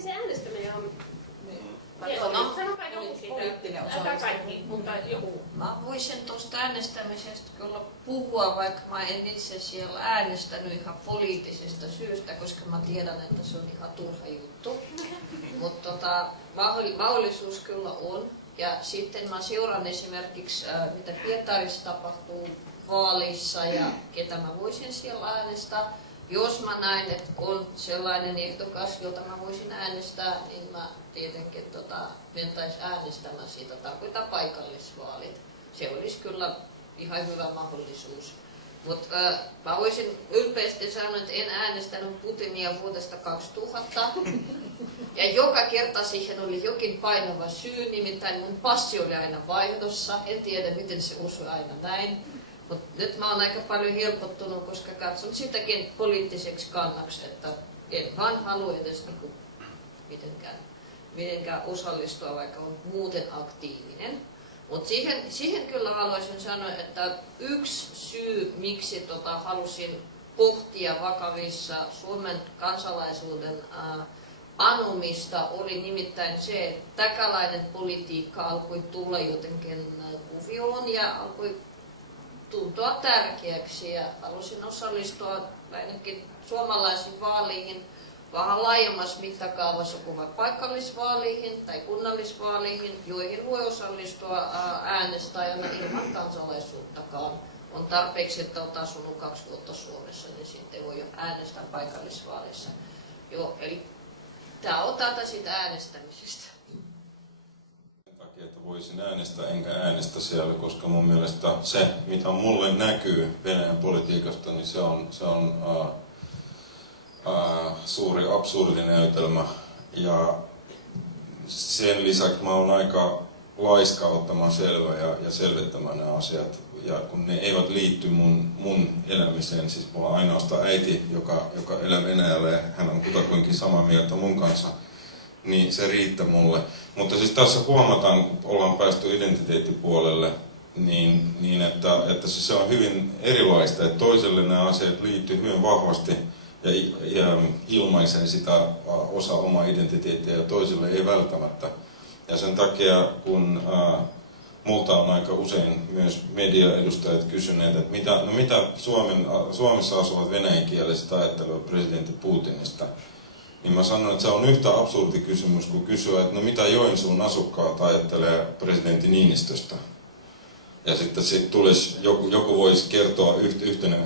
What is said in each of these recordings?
miten se äänestäminen on? Sanokaa joku siitä, älä kaikki, mutta joku. Mä voisin tuosta äänestämisestä kyllä puhua, vaikka mä en itse siellä äänestänyt ihan poliittisesta syystä, koska mä tiedän, että se on ihan turha juttu. Mutta mahdollisuus kyllä on. Ja sitten mä seuraan esimerkiksi, mitä Pietarissa tapahtuu vaalissa ja ketä mä voisin siellä äänestää. Jos mä näen, että on sellainen ehdokas, jota mä voisin äänestää, niin mä tietenkin mentäisin äänestämään siitä, tarkoittaa paikallisvaalit. Se olisi kyllä ihan hyvä mahdollisuus. Mutta mä voisin ylpeästi sanoa, että en äänestänyt Putinia vuodesta 2000. Ja joka kerta siihen oli jokin painava syy, nimittäin mun passi oli aina vaihdossa. En tiedä, miten se osui aina näin. Mutta nyt mä oon aika paljon helpottunut, koska katson sitäkin poliittiseksi kannaksi, että en vaan halua edes mitenkään osallistua, vaikka on muuten aktiivinen. Mutta siihen kyllä haluaisin sanoa, että yksi syy, miksi halusin pohtia vakavissa Suomen kansalaisuuden anomista, oli nimittäin se, että täkäläinen politiikka alkoi tulla jotenkin kuvioon ja alkoi tuntua tärkeäksi ja halusin osallistua ainakin suomalaisiin vaaleihin vähän laajemmassa mittakaavassa kuin paikallisvaaleihin tai kunnallisvaaleihin, joihin voi osallistua äänestäjänä ilman kansalaisuuttakaan. On tarpeeksi, että olet asunut 2 vuotta Suomessa, niin sitten voi jo äänestää paikallisvaaleissa. Joo, eli tämä on tätä siitä äänestämisestä. Että voisin äänestää enkä äänestä siellä, koska mun mielestä se, mitä mulle näkyy Venäjän politiikasta, niin se on suuri absurdinäytelmä. Ja sen lisäksi mä oon aika laiska ottamaan selvää ja selvittämään nämä asiat. Ja kun ne eivät liitty mun elämiseen, siis mulla on ainoastaan äiti, joka elää Venäjällä ja hän on kutakuinkin samaa mieltä mun kanssa, niin se riittää mulle. Mutta siis tässä huomataan, kun ollaan päästy identiteettipuolelle, niin että se on hyvin erilaista, että toiselle nämä asiat liittyy hyvin vahvasti ja ilmaisee sitä osa omaa identiteettiä ja toiselle ei välttämättä. Ja sen takia, kun multa on aika usein myös mediaedustajat kysyneet, että mitä Suomessa asuvat venäjänkieliset ajattelevat presidentti Putinista, niin mä sanon, että se on yhtä absurdi kysymys kuin kysyä, että mitä Joensuun asukkaat ajattelee presidentti Niinistöstä. Ja sitten tulisi, joku voisi kertoa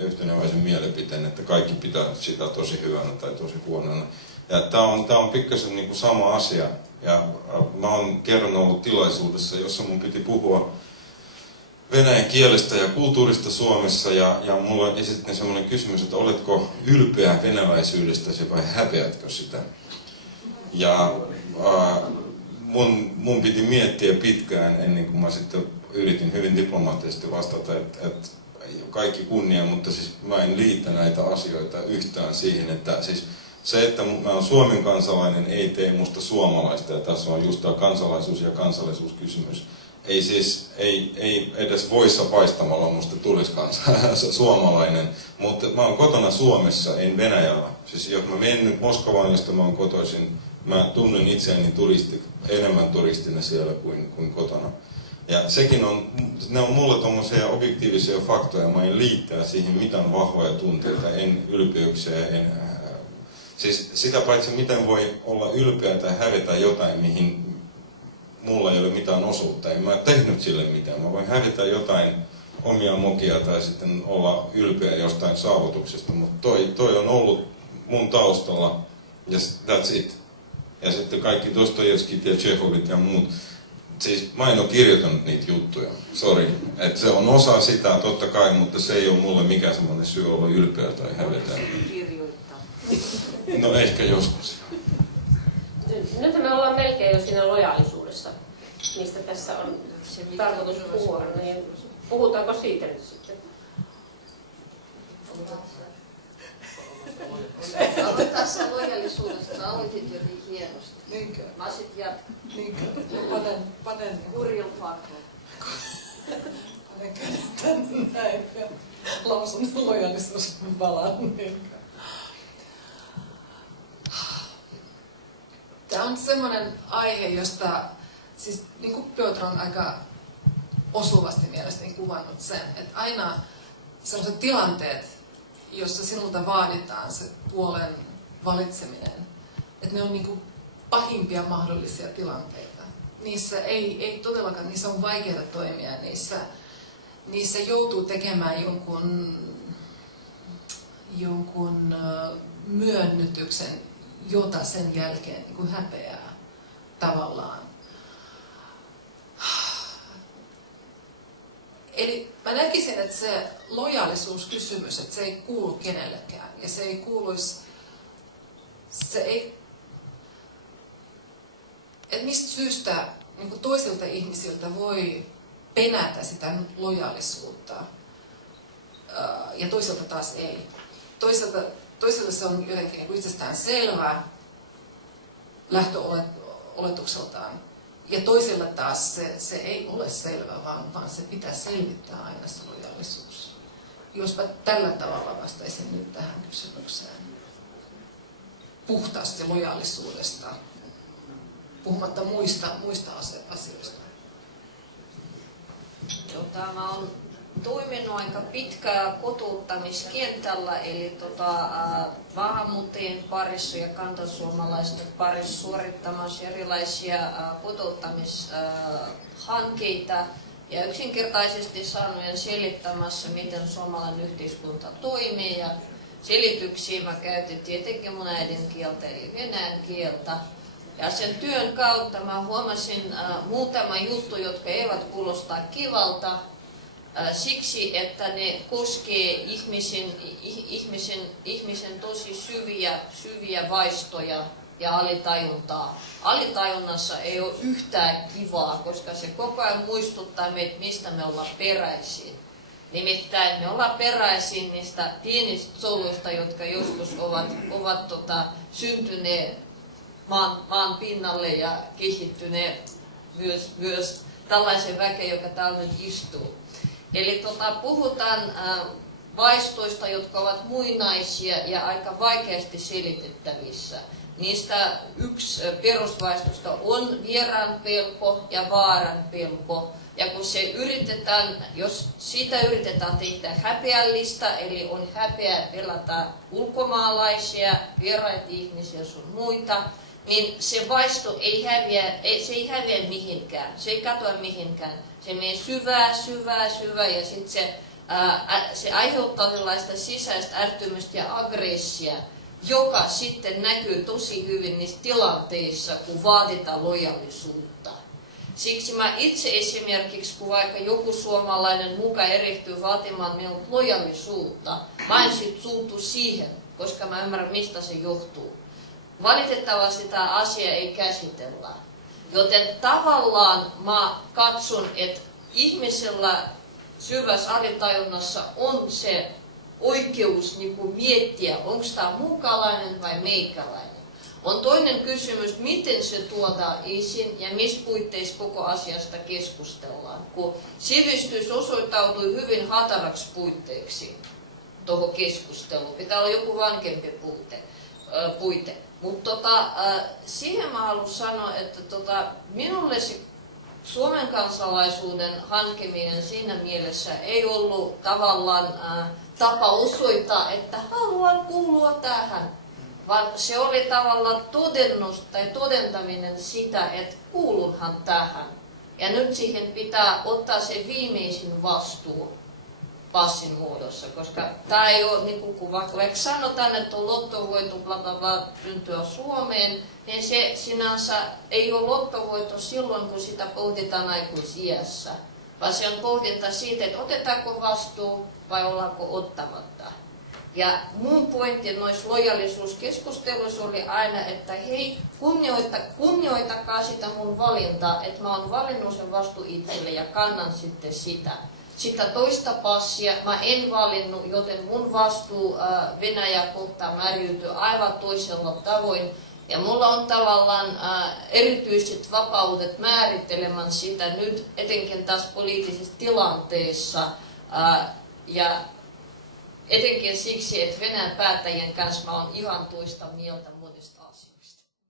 yhteneväisen mielipiteen, että kaikki pitää sitä tosi hyvänä tai tosi huonona. Ja tämä on pikkasen niin kuin sama asia. Ja mä oon kerran ollut tilaisuudessa, jossa mun piti puhua venäjän kielestä ja kulttuurista Suomessa. Ja mulla esitettiin semmoinen kysymys, että oletko ylpeä venäläisyydestäsi vai häpeätkö sitä? Ja mun piti miettiä pitkään ennen kuin mä sitten yritin hyvin diplomaattisesti vastata, että kaikki kunnia, mutta siis mä en liitä näitä asioita yhtään siihen, että siis se, että mä oon Suomen kansalainen, ei tee musta suomalaista, ja tässä on just tämä kansalaisuus- ja kansallisuuskysymys. Ei edes voissa paistamalla musta tulisi suomalainen, mutta mä oon kotona Suomessa, en Venäjällä. Siis jos mä menen nyt Moskovaan, josta mä oon kotoisin, mä tunnen itseäni enemmän turistina siellä kuin kotona. Ja sekin ne on mulle tommosia objektiivisia faktoja, mä en liittää siihen mitään vahvoja tunteita, en ylpeyksiä, siis sitä paitsi miten voi olla ylpeä tai hävetä jotain, mihin mulla ei ole mitään osuutta. En mä tehnyt sille mitään. Mä voin hävetä jotain omia mokia tai sitten olla ylpeä jostain saavutuksesta, mutta toi on ollut mun taustalla ja that's it. Ja sitten kaikki Dostojevskit ja Tšekhovit ja muut. Siis mä en ole kirjoittanut niitä juttuja, sori. Että se on osa sitä totta kai, mutta se ei ole mulle mikään semmoinen syy olla ylpeä tai hävetä. No ehkä joskus. Nyt me ollaan melkein jo siinä lojaalisuudessa, mistä tässä on tarkoitus puhua, niin puhutaanko siitä nyt sitten? Tässä lojaalisuudessa sä aloitit jo niin hienosti. Niinkö? Mä sit jatkan. Niinkö? Panen Hurjilla faktoilla. Panen kädet tänne näin ja lausun lojaalisuusvalan. Niinkö? on semmoinen aihe, josta siis niin kuin Piotr on aika osuvasti mielestäni kuvannut sen, että aina sellaiset tilanteet, jossa sinulta vaaditaan se puolen valitseminen, että ne on niin kuin pahimpia mahdollisia tilanteita. Niissä ei todellakaan, niissä on vaikeaa toimia, niissä joutuu tekemään jonkun myönnytyksen, jota sen jälkeen niin kuin häpeää tavallaan. Eli mä näkisin, että se lojaalisuuskysymys, että se ei kuulu kenellekään. Ja se ei kuuluisi, että mistä syystä niin kuin toisilta ihmisiltä voi penätä sitä lojaalisuutta ja toisilta taas ei. Toisilta se on jotenkin niin itsestään selvää lähtöoletukseltaan. Ja toisilla taas se ei ole selvä, vaan se pitää selvittää aina se lojaalisuus. Jospa tällä tavalla vastaisin nyt tähän kysymykseen. Puhtaasti lojaalisuudesta, puhumatta muista asioista. Mä oon toiminut aika pitkään kotuuttamiskentällä, eli maahanmuuttajien parissa ja kantasuomalaisten parissa suorittamassa erilaisia kotouttamishankkeita ja yksinkertaisesti sanoen selittämässä, miten suomalainen yhteiskunta toimii. Ja selityksiä mä käytin tietenkin mun äidinkieltä eli venäjän kieltä. Ja sen työn kautta mä huomasin muutama juttu, jotka eivät kuulosta kivalta, siksi, että ne koskee ihmisen tosi syviä vaistoja ja alitajuntaa. Alitajunnassa ei ole yhtään kivaa, koska se koko ajan muistuttaa meitä, mistä me ollaan peräisin. Nimittäin me ollaan peräisin niistä pienistä soluista, jotka joskus ovat syntyneet maan pinnalle ja kehittyneet myös tällaisen väkeen, joka täällä nyt istuu. Eli puhutaan vaistoista, jotka ovat muinaisia ja aika vaikeasti selitettävissä. Niistä yksi perusvaistosta on vieraan pelko ja vaaran pelko. Ja kun jos sitä yritetään tehdä häpeällistä, eli on häpeä pelätä ulkomaalaisia, vieraita ihmisiä sun muita, niin se vaisto ei häviä mihinkään, se ei katoa mihinkään. Se menee syvää ja sitten se aiheuttaa sellaista sisäistä ärtymystä ja aggressia, joka sitten näkyy tosi hyvin niissä tilanteissa, kun vaaditaan lojaalisuutta. Siksi mä itse esimerkiksi, kun vaikka joku suomalainen muka erehtyy vaatimaan minulta lojaalisuutta, mä en sit suutu siihen, koska mä ymmärrän, mistä se johtuu. Valitettavasti sitä asiaa ei käsitellä. Joten tavallaan mä katson, että ihmisellä syvässä alitajunnassa on se oikeus miettiä, onko tämä mukalainen vai meikäläinen. On toinen kysymys, miten se tuodaan esiin ja missä puitteissa koko asiasta keskustellaan. Kun sivistys osoittautui hyvin hataraksi puitteiksi tuohon keskusteluun, pitää olla joku vankempi puite. Mutta siihen mä haluan sanoa, että minulle se Suomen kansalaisuuden hankkiminen siinä mielessä ei ollut tavallaan tapa osoittaa, että haluan kuulua tähän, vaan se oli tavallaan todennus tai todentaminen sitä, että kuulunhan tähän. Ja nyt siihen pitää ottaa se viimeisin vastuu passin muodossa, koska tämä ei ole, niin kuin vaikka sanotaan, että on lottovoitto bla bla bla syntyä Suomeen, niin se sinänsä ei ole lottovoitto silloin, kun sitä pohditaan aikuisiässä, vaan se on pohdinta siitä, että otetaanko vastuu vai ollaanko ottamatta. Ja mun pointti noissa lojaalisuuskeskusteluissa oli aina, että hei, kunnioitakaa sitä mun valintaa, että mä oon valinnut sen vastuun itselle ja kannan sitten sitä toista passia mä en valinnut, joten mun vastuu Venäjä kohtaan määräytyy aivan toisella tavoin. Ja mulla on tavallaan erityiset vapaudet määrittelemään sitä nyt, etenkin tässä poliittisessa tilanteessa. Ja etenkin siksi, että Venäjän päättäjien kanssa mä oon ihan toista mieltä monista asioista.